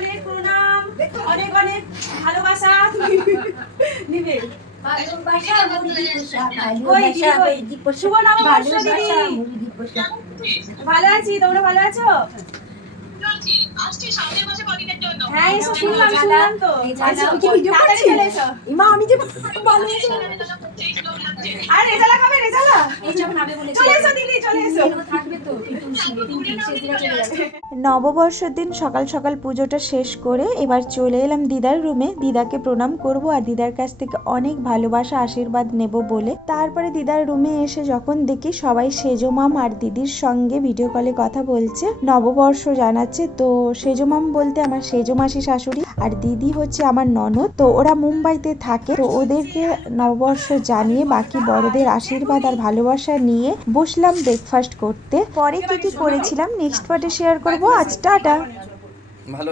অনেক প্রণাম, অনেক অনেক ভালোবাসা। নিবে শুভ নববর্ষ দিদি। ভালো আছি, তোমরা ভালো আছো? হ্যাঁ এসো, শুনলাম তো। তাড়াতাড়ি চলে এসো। ইমা আমি যে ভালো আছি। আর রেজালা খাবে? রেজালা চলে এসো দিদি, চলে এসো। নববর্ষের দিন সকাল সকাল পুজোটা শেষ করে এবার চলে এলাম দিদার রুমে। দিদাকে প্রণাম করব আর দিদার কাছ থেকে অনেক ভালোবাসা আশীর্বাদ নেব বলে। তারপরে দিদার রুমে এসে যখন দেখি সবাই সেজো মাম আর দিদির সঙ্গে ভিডিও কলে কথা বলছে, নববর্ষ জানাচ্ছে। তো সেজো মাম বলতে আমার সেজো মাসি শাশুড়ি, আর দিদি হচ্ছে আমার ননদ। তো ওরা মুম্বাইতে থাকে, তো ওদেরকে নববর্ষ জানিয়ে বাকি বড়দের আশীর্বাদ আর ভালোবাসা নিয়ে বসলাম ব্রেকফাস্ট করতে। পরে কি কি করেছিলাম নেক্সট পার্টে শেয়ার করব। আজ টাটা। ভালো।